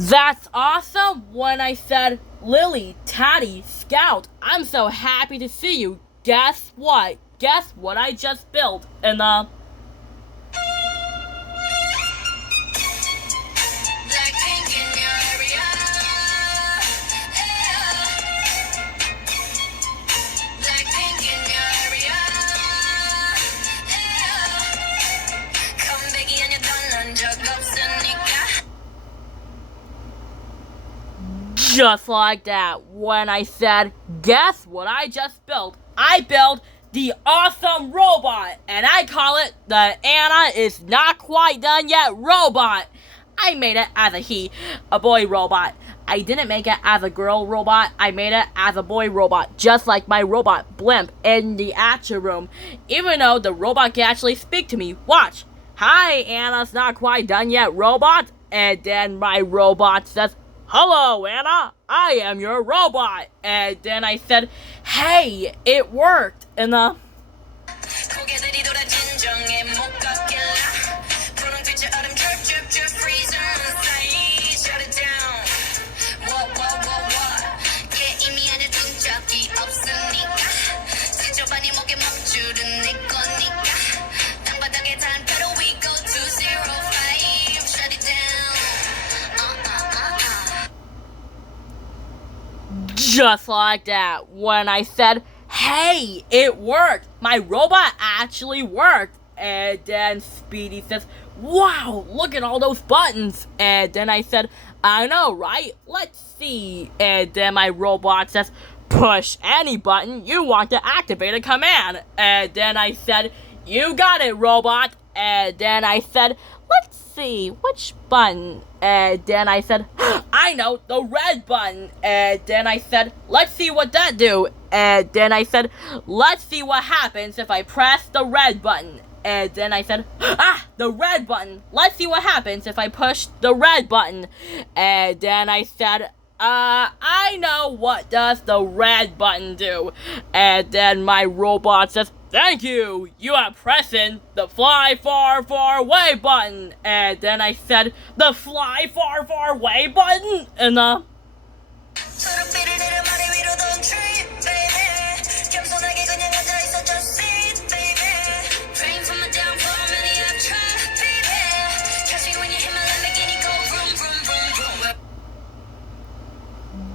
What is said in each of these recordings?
That's awesome when I said, Lily, Taddy, Scout, I'm so happy to see you. Guess what? Guess what I just built in the... Just like that, when I said, guess what I just built? I built the awesome robot, and I call it the Anna is not quite done yet robot. I made it as a boy robot. I didn't make it as a girl robot, I made it as a boy robot, just like my robot Blimp in the action room. Even though the robot can actually speak to me. Watch. Hi, Anna's not quite done yet robot. And then my robot says, hello, Anna, I am your robot. And then I said, hey, it worked. And just like that, when I said, hey, it worked. My robot actually worked. And then Speedy says, wow, look at all those buttons. And then I said, I know, right? Let's see. And then my robot says, push any button you want to activate a command. And then I said, you got it, robot. And then I said, let's see, which button? And then I said, I know, the red button. And then I said, let's see what that do. And then I said, let's see what happens if I press the red button. And then I said, the red button. Let's see what happens if I push the red button. And then I said, I know what does the red button do. And then my robot says, thank you, you are pressing the fly far, far away button. And then I said, the fly far, far away button? And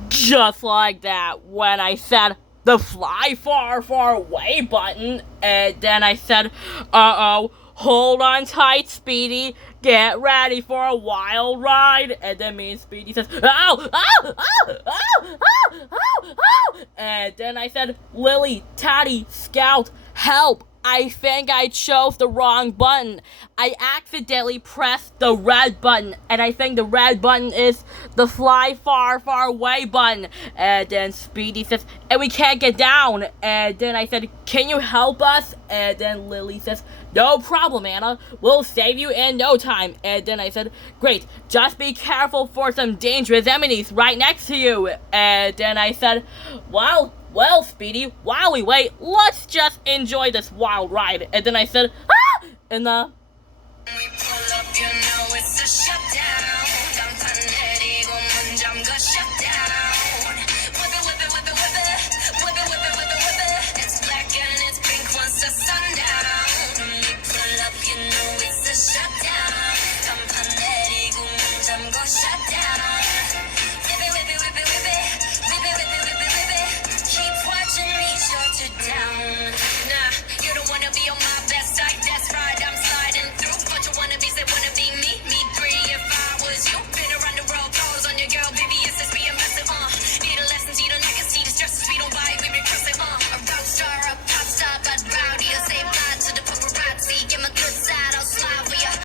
just like that, when I said, the fly far, far away button. And then I said, uh-oh, hold on tight, Speedy. Get ready for a wild ride. And then me and Speedy says, ow, ow, ow, ow, ow, ow, ow. And then I said, Lily, Taddy, Scout, help. I think I chose the wrong button. I accidentally pressed the red button, and I think the red button is the fly far, far away button. And then Speedy says, and we can't get down. And then I said, can you help us? And then Lily says, no problem, Anna. We'll save you in no time. And then I said, great, just be careful for some dangerous enemies right next to you. And then I said, well, Speedy, while we wait, let's just enjoy this wild ride. And then I said, and we pull up, you know it's a shutdown.